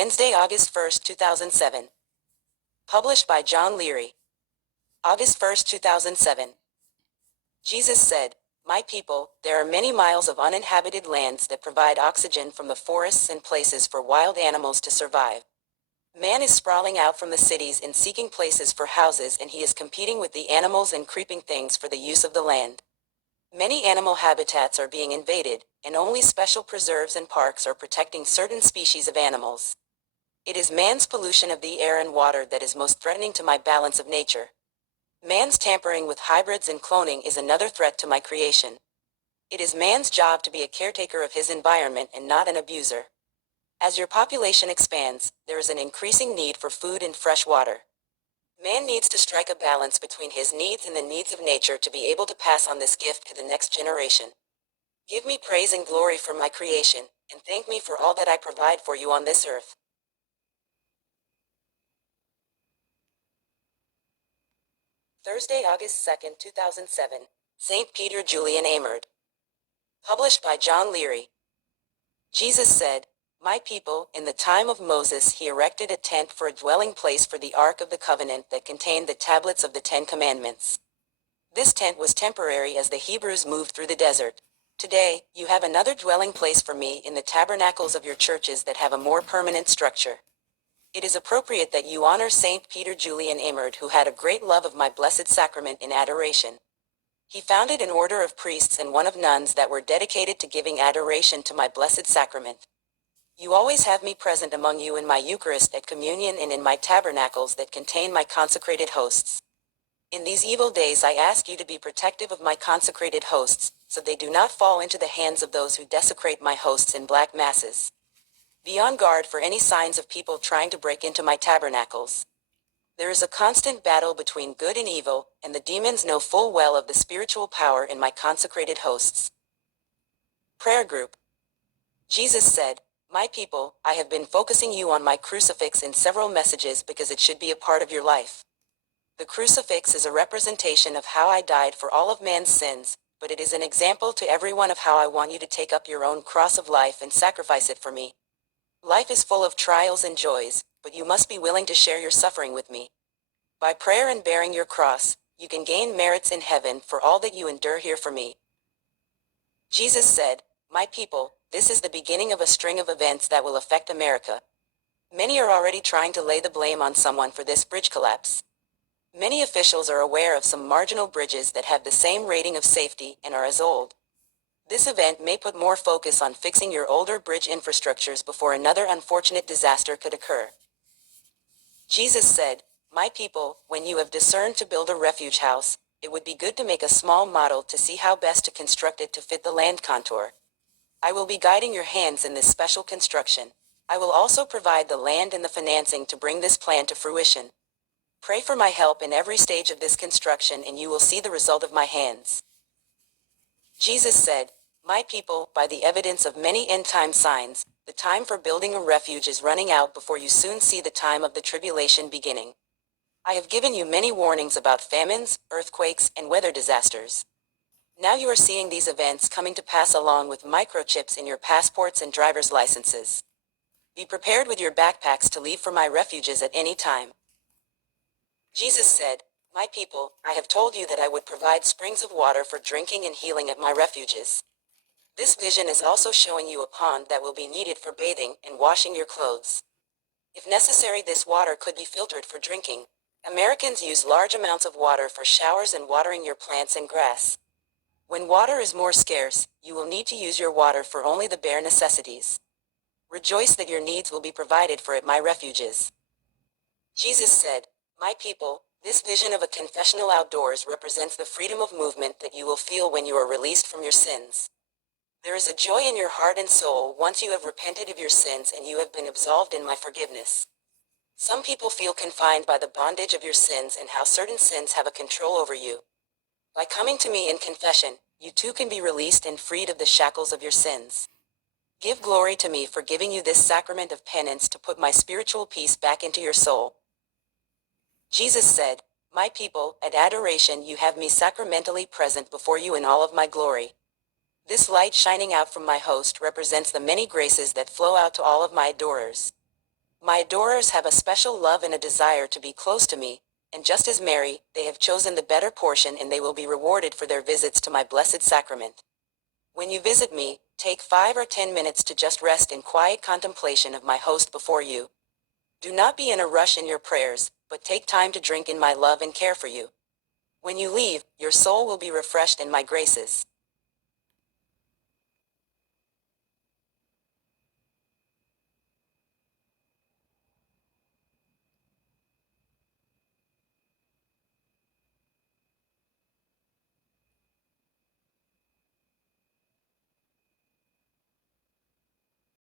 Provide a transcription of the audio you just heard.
Wednesday, August 1st, 2007. Published by John Leary. August 1st, 2007. Jesus said, "My people, there are many miles of uninhabited lands that provide oxygen from the forests and places for wild animals to survive. Man is sprawling out from the cities in seeking places for houses, and he is competing with the animals and creeping things for the use of the land. Many animal habitats are being invaded, and only special preserves and parks are protecting certain species of animals. It is man's pollution of the air and water that is most threatening to my balance of nature. Man's tampering with hybrids and cloning is another threat to my creation. It is man's job to be a caretaker of his environment and not an abuser. As your population expands, there is an increasing need for food and fresh water. Man needs to strike a balance between his needs and the needs of nature to be able to pass on this gift to the next generation. Give me praise and glory for my creation, and thank me for all that I provide for you on this earth." Thursday, August 2nd, 2007. St. Peter Julian Amerd. Published by John Leary. Jesus said, "My people, in the time of Moses he erected a tent for a dwelling place for the Ark of the Covenant that contained the tablets of the Ten Commandments. This tent was temporary as the Hebrews moved through the desert. Today, you have another dwelling place for me in the tabernacles of your churches that have a more permanent structure. It is appropriate that you honor St. Peter Julian Amerd, who had a great love of my blessed sacrament in adoration. He founded an order of priests and one of nuns that were dedicated to giving adoration to my blessed sacrament. You always have me present among you in my Eucharist at communion and in my tabernacles that contain my consecrated hosts. In these evil days I ask you to be protective of my consecrated hosts, so they do not fall into the hands of those who desecrate my hosts in black masses. Be on guard for any signs of people trying to break into my tabernacles. There is a constant battle between good and evil, and the demons know full well of the spiritual power in my consecrated hosts." Prayer Group. Jesus said, "My people, I have been focusing you on my crucifix in several messages because it should be a part of your life. The crucifix is a representation of how I died for all of man's sins, but it is an example to everyone of how I want you to take up your own cross of life and sacrifice it for me. Life is full of trials and joys, but you must be willing to share your suffering with me. By prayer and bearing your cross, you can gain merits in heaven for all that you endure here for me." Jesus said, "My people, this is the beginning of a string of events that will affect America. Many are already trying to lay the blame on someone for this bridge collapse. Many officials are aware of some marginal bridges that have the same rating of safety and are as old. This event may put more focus on fixing your older bridge infrastructures before another unfortunate disaster could occur." Jesus said, "My people, when you have discerned to build a refuge house, it would be good to make a small model to see how best to construct it to fit the land contour. I will be guiding your hands in this special construction. I will also provide the land and the financing to bring this plan to fruition. Pray for my help in every stage of this construction and you will see the result of my hands." Jesus said, "My people, by the evidence of many end-time signs, the time for building a refuge is running out before you soon see the time of the tribulation beginning. I have given you many warnings about famines, earthquakes, and weather disasters. Now you are seeing these events coming to pass along with microchips in your passports and driver's licenses. Be prepared with your backpacks to leave for my refuges at any time." Jesus said, "My people, I have told you that I would provide springs of water for drinking and healing at my refuges. This vision is also showing you a pond that will be needed for bathing and washing your clothes. If necessary, this water could be filtered for drinking. Americans use large amounts of water for showers and watering your plants and grass. When water is more scarce, you will need to use your water for only the bare necessities. Rejoice that your needs will be provided for at my refuges." Jesus said, "My people, this vision of a confessional outdoors represents the freedom of movement that you will feel when you are released from your sins. There is a joy in your heart and soul once you have repented of your sins and you have been absolved in my forgiveness. Some people feel confined by the bondage of your sins and how certain sins have a control over you. By coming to me in confession, you too can be released and freed of the shackles of your sins. Give glory to me for giving you this sacrament of penance to put my spiritual peace back into your soul." Jesus said, "My people, at adoration you have me sacramentally present before you in all of my glory. This light shining out from my host represents the many graces that flow out to all of my adorers. My adorers have a special love and a desire to be close to me, and just as Mary, they have chosen the better portion and they will be rewarded for their visits to my blessed sacrament. When you visit me, take 5 or 10 minutes to just rest in quiet contemplation of my host before you. Do not be in a rush in your prayers, but take time to drink in my love and care for you. When you leave, your soul will be refreshed in my graces.